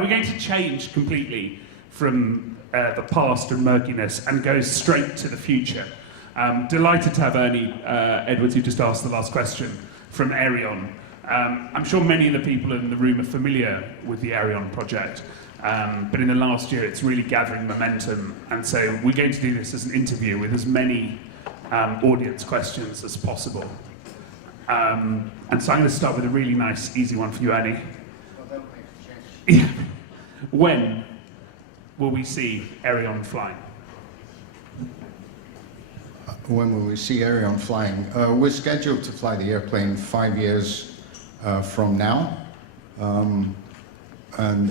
We're going to change completely from the past and murkiness and go straight to the future. Delighted to have Ernie Edwards, who just asked the last question, from Aerion. I'm sure many of the people in the room are familiar with the Aerion project, but in the last year it's really gathering momentum, and so we're going to do this as an interview with as many audience questions as possible. And so I'm going to start with a really nice, easy one for you, Ernie. Yeah. When will we see Aerion flying? When will we see Aerion flying? We're scheduled to fly the airplane 5 years from now, and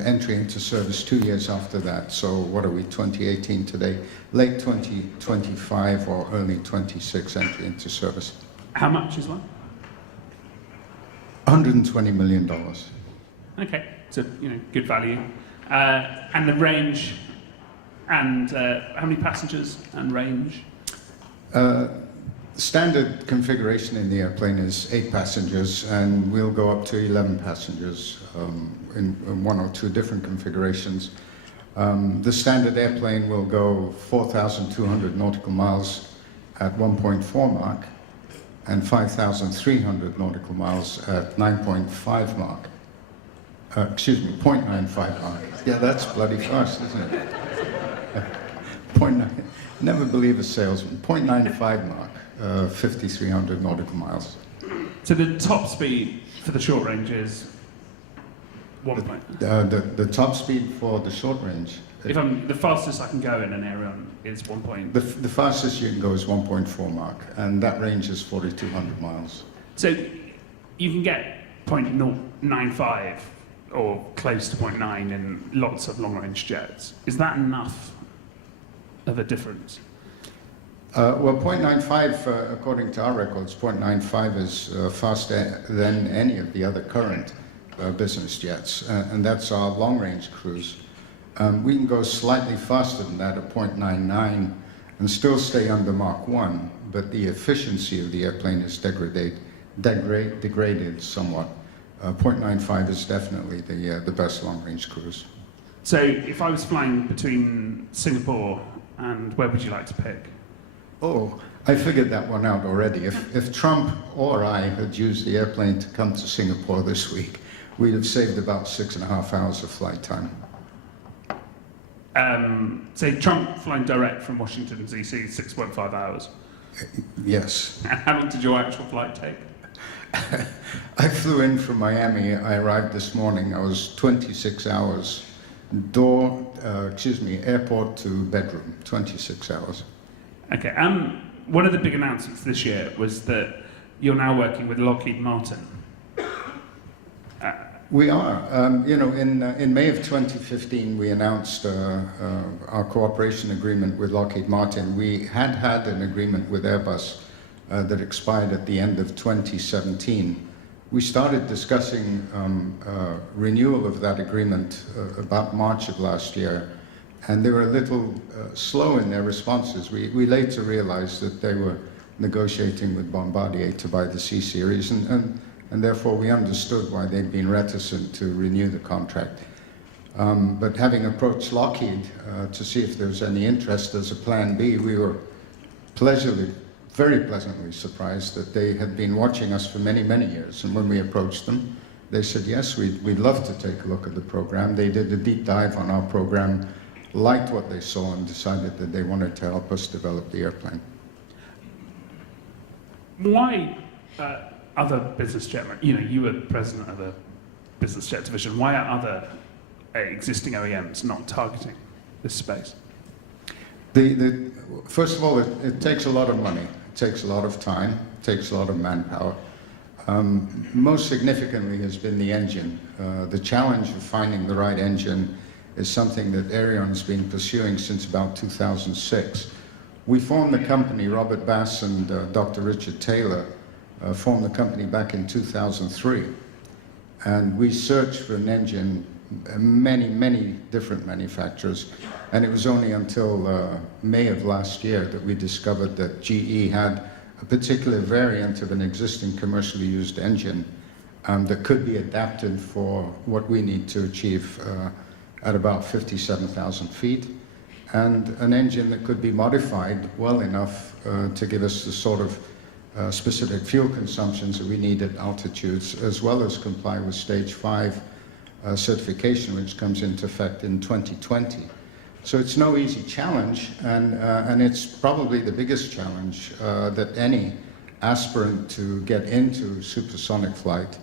entry into service 2 years after that. So what are we, 2018 today? Late 2025 or early 26 entry into service. How much is one? $120 million. Okay, so good value. And the range, and how many passengers and range? Standard configuration in the airplane is 8 passengers, and we'll go up to 11 passengers in 1 or 2 different configurations. The standard airplane will go 4,200 nautical miles at 1.4 Mach and 5,300 nautical miles at 9.5 Mach. Excuse me, 0.95 Mach. Yeah, that's bloody fast, isn't it? 0.9. Never believe a salesman. 0.95 Mach, 5,300 nautical miles. So the top speed for the short range is 1 point. The top speed for the short range. If the fastest I can go in an Aerion is 1 point. The fastest you can go is 1.4 Mach, and that range is 4,200 miles. So you can get 0.095 or close to 0.9 in lots of long-range jets. Is that enough of a difference? Well, 0.95, according to our records, 0.95 is faster than any of the other current business jets, and that's our long-range cruise. We can go slightly faster than that at 0.99 and still stay under Mach 1, but the efficiency of the airplane is degraded somewhat. 0.95 is definitely the best long-range cruise. So if I was flying between Singapore and where would you like to pick? Oh, I figured that one out already. If Trump or I had used the airplane to come to Singapore this week, we'd have saved about 6.5 hours of flight time. Say Trump flying direct from Washington DC, 6.5 hours. Yes. How long did your actual flight take? I flew in from Miami. I arrived this morning. I was 26 hours. Airport to bedroom, 26 hours. Okay. One of the big announcements this year was that you're now working with Lockheed Martin. We are. In May of 2015, we announced our cooperation agreement with Lockheed Martin. We had an agreement with Airbus that expired at the end of 2017. We started discussing renewal of that agreement about March of last year, and they were a little slow in their responses. We later realized that they were negotiating with Bombardier to buy the C-Series, and therefore we understood why they'd been reticent to renew the contract. But having approached Lockheed to see if there was any interest as a plan B, we were very pleasantly surprised that they had been watching us for many, many years. And when we approached them, they said, yes, we'd love to take a look at the program. They did a deep dive on our program, liked what they saw, and decided that they wanted to help us develop the airplane. Why other business jet, you were president of a business jet division, why are other existing OEMs not targeting this space? First of all, it takes a lot of money, it takes a lot of time, it takes a lot of manpower. Most significantly has been the engine. The challenge of finding the right engine is something that Aerion has been pursuing since about 2006. We formed the company, Robert Bass and Dr. Richard Taylor formed the company back in 2003. And we searched for an engine, many different manufacturers. And it was only until May of last year that we discovered that GE had a particular variant of an existing commercially used engine that could be adapted for what we need to achieve at about 57,000 feet, and an engine that could be modified well enough to give us the sort of specific fuel consumptions that we need at altitudes, as well as comply with Stage 5 certification, which comes into effect in 2020. So it's no easy challenge, and it's probably the biggest challenge that any aspirant to get into supersonic flight,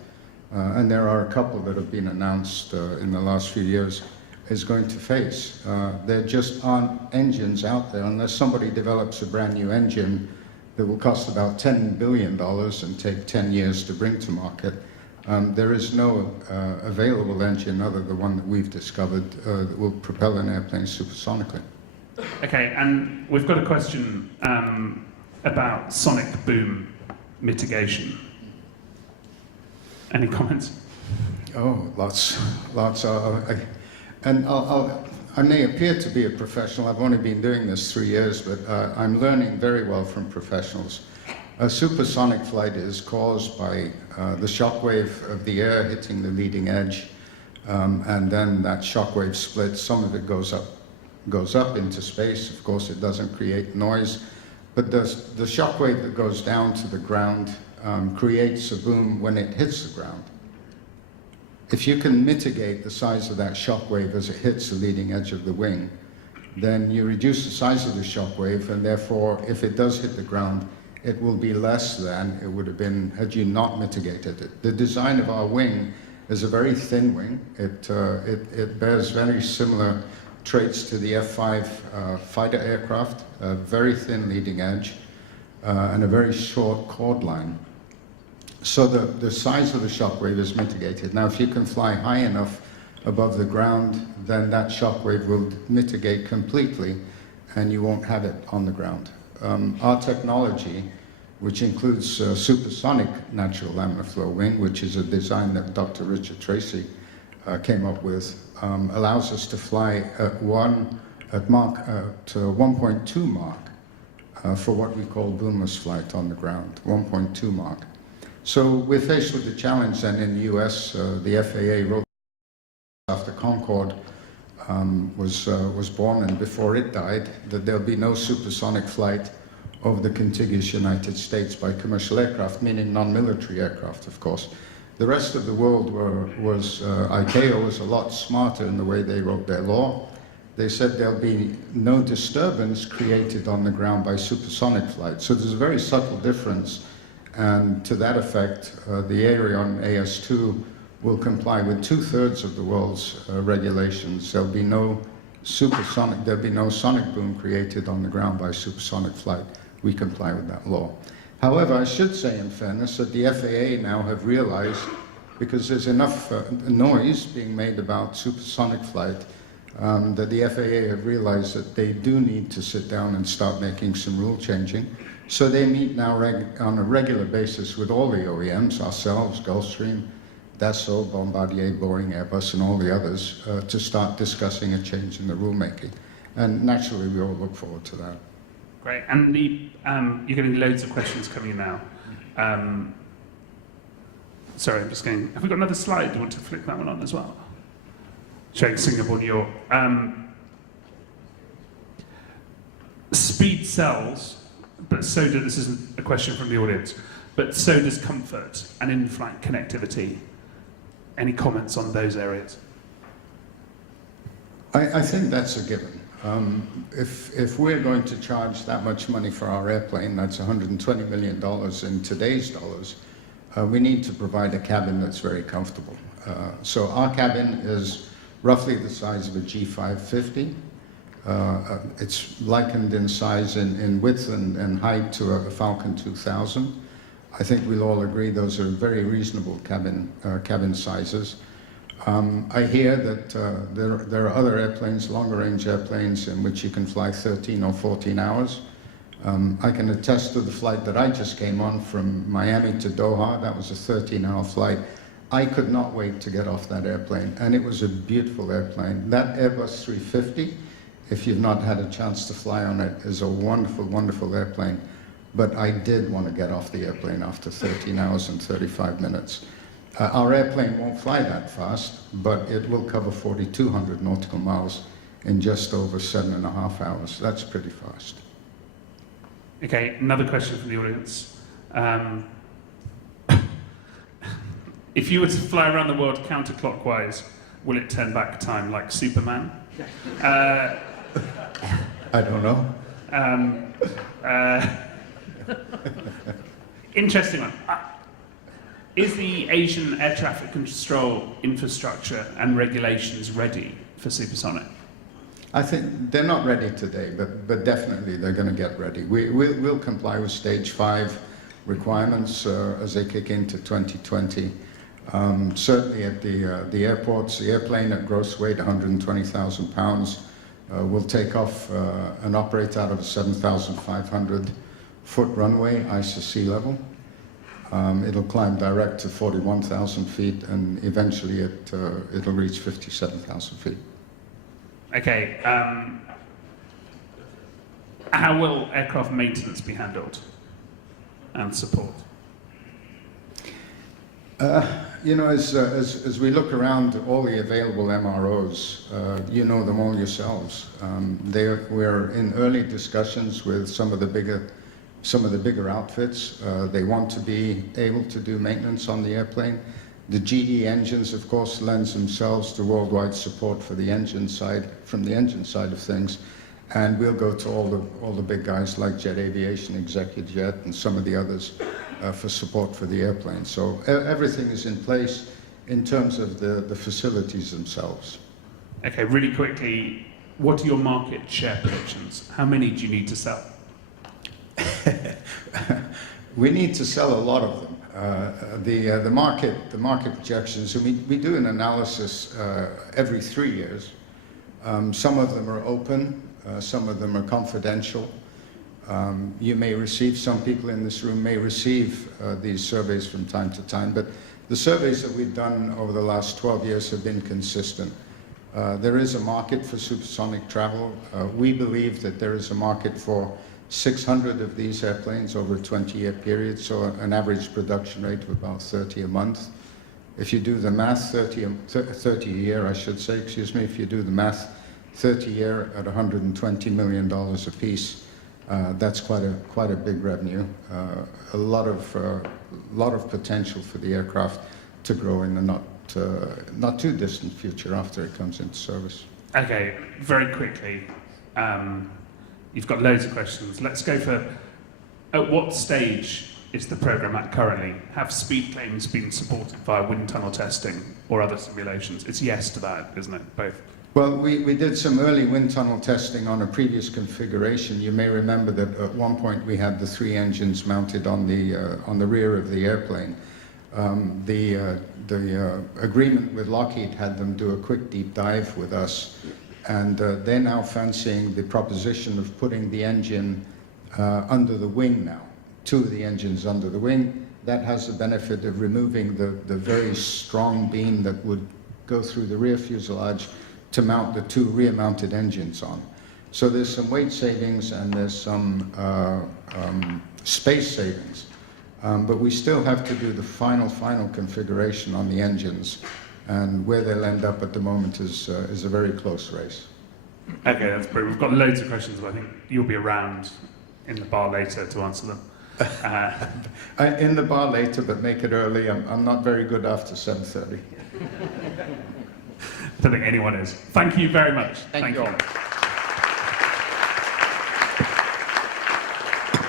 and there are a couple that have been announced in the last few years, is going to face. There just aren't engines out there unless somebody develops a brand new engine that will cost about $10 billion and take 10 years to bring to market. There is no available engine other than the one that we've discovered that will propel an airplane supersonically. Okay, and we've got a question about sonic boom mitigation. Any comments? Oh, lots. I may appear to be a professional. I've only been doing this 3 years, but I'm learning very well from professionals. A supersonic flight is caused by the shock wave of the air hitting the leading edge, and then that shock wave splits. Some of it goes up into space. Of course, it doesn't create noise, but the shock wave that goes down to the ground creates a boom when it hits the ground. If you can mitigate the size of that shock wave as it hits the leading edge of the wing, then you reduce the size of the shock wave, and therefore, if it does hit the ground, it will be less than it would have been had you not mitigated it. The design of our wing is a very thin wing. It bears very similar traits to the F-5 fighter aircraft, a very thin leading edge, and a very short chord line. So the size of the shock wave is mitigated. Now, if you can fly high enough above the ground, then that shock wave will mitigate completely, and you won't have it on the ground. Our technology, which includes supersonic natural laminar flow wing, which is a design that Dr. Richard Tracy came up with, allows us to fly at 1.2 Mach for what we call boomless flight on the ground, 1.2 Mach. So we're faced with the challenge then in the US. The FAA wrote after Concorde was born, and before it died, that there'll be no supersonic flight over the contiguous United States by commercial aircraft, meaning non-military aircraft, of course. The rest of the world ICAO was a lot smarter in the way they wrote their law. They said there'll be no disturbance created on the ground by supersonic flight. So there's a very subtle difference. And to that effect, the Aerion AS2 will comply with 2/3 of the world's regulations. There'll be no sonic boom created on the ground by supersonic flight. We comply with that law. However, I should say in fairness that the FAA now have realized, because there's enough noise being made about supersonic flight, that the FAA have realized that they do need to sit down and start making some rule changing. So they meet now on a regular basis with all the OEMs, ourselves, Gulfstream, Dassault, Bombardier, Boeing, Airbus, and all the others, to start discussing a change in the rulemaking. And naturally, we all look forward to that. Great. And you're getting loads of questions coming in now. Sorry, I'm just going. Have we got another slide? Do you want to flick that one on as well? Showing Singapore, New York. Speed sells, but so does, this isn't a question from the audience, but so does comfort and in-flight connectivity. Any comments on those areas? I think that's a given. If we're going to charge that much money for our airplane, that's $120 million in today's dollars, we need to provide a cabin that's very comfortable. So our cabin is roughly the size of a G550. It's likened in size, in width and height to a Falcon 2000. I think we'll all agree those are very reasonable cabin sizes. I hear that there are other airplanes, longer range airplanes, in which you can fly 13 or 14 hours. I can attest to the flight that I just came on from Miami to Doha. That was a 13-hour flight. I could not wait to get off that airplane, and it was a beautiful airplane. That Airbus 350, if you've not had a chance to fly on it, is a wonderful, wonderful airplane. But I did want to get off the airplane after 13 hours and 35 minutes. Our airplane won't fly that fast, but it will cover 4,200 nautical miles in just over 7.5 hours. That's pretty fast. Okay, another question from the audience. If you were to fly around the world counterclockwise, will it turn back time like Superman? I don't know. Interesting one. Is the Asian air traffic control infrastructure and regulations ready for supersonic? I think they're not ready today, but definitely they're going to get ready. We'll comply with stage 5 requirements as they kick into 2020. Certainly at the airports, the airplane at gross weight, 120,000 pounds, will take off and operate out of a 7,500 foot runway, ice to sea level. It'll climb direct to 41,000 feet, and eventually it'll reach 57,000 feet. Okay. How will aircraft maintenance be handled and support? You know, as we look around all the available MROs, you know them all yourselves. We're in early discussions with some of the bigger outfits. They want to be able to do maintenance on the airplane. The GE engines, of course, lends themselves to worldwide support for the engine side, from the engine side of things. And we'll go to all the big guys like Jet Aviation, ExecuJet, and some of the others for support for the airplane. So everything is in place in terms of the facilities themselves. Okay, really quickly, what are your market share predictions? How many do you need to sell? We need to sell a lot of them. The market projections, and we do an analysis every 3 years. Some of them are open, some of them are confidential. You may receive, some people in this room may receive these surveys from time to time, but the surveys that we've done over the last 12 years have been consistent. There is a market for supersonic travel. We believe that there is a market for 600 of these airplanes over a 20-year period, so an average production rate of about 30 a month. If you do the math, 30 a year, I should say, excuse me, if you do the math, 30 a year at $120 million a piece, that's quite a big revenue. A lot of potential for the aircraft to grow in the not too distant future after it comes into service. Okay, very quickly. You've got loads of questions. Let's go for, at what stage is the program at currently? Have speed claims been supported via wind tunnel testing or other simulations? It's yes to that, isn't it? Both. Well, we did some early wind tunnel testing on a previous configuration. You may remember that at one point we had the 3 engines mounted on the rear of the airplane. The agreement with Lockheed had them do a quick deep dive with us, and they're now fancying the proposition of putting the engine under the wing now. 2 of the engines under the wing. That has the benefit of removing the very strong beam that would go through the rear fuselage to mount the 2 rear-mounted engines on. So there's some weight savings and there's some space savings. But we still have to do the final configuration on the engines. And where they'll end up at the moment is a very close race. Okay, that's brilliant. We've got loads of questions, but I think you'll be around in the bar later to answer them. In the bar later, but make it early. I'm not very good after 7:30. I don't think anyone is. Thank you very much. Thank you all.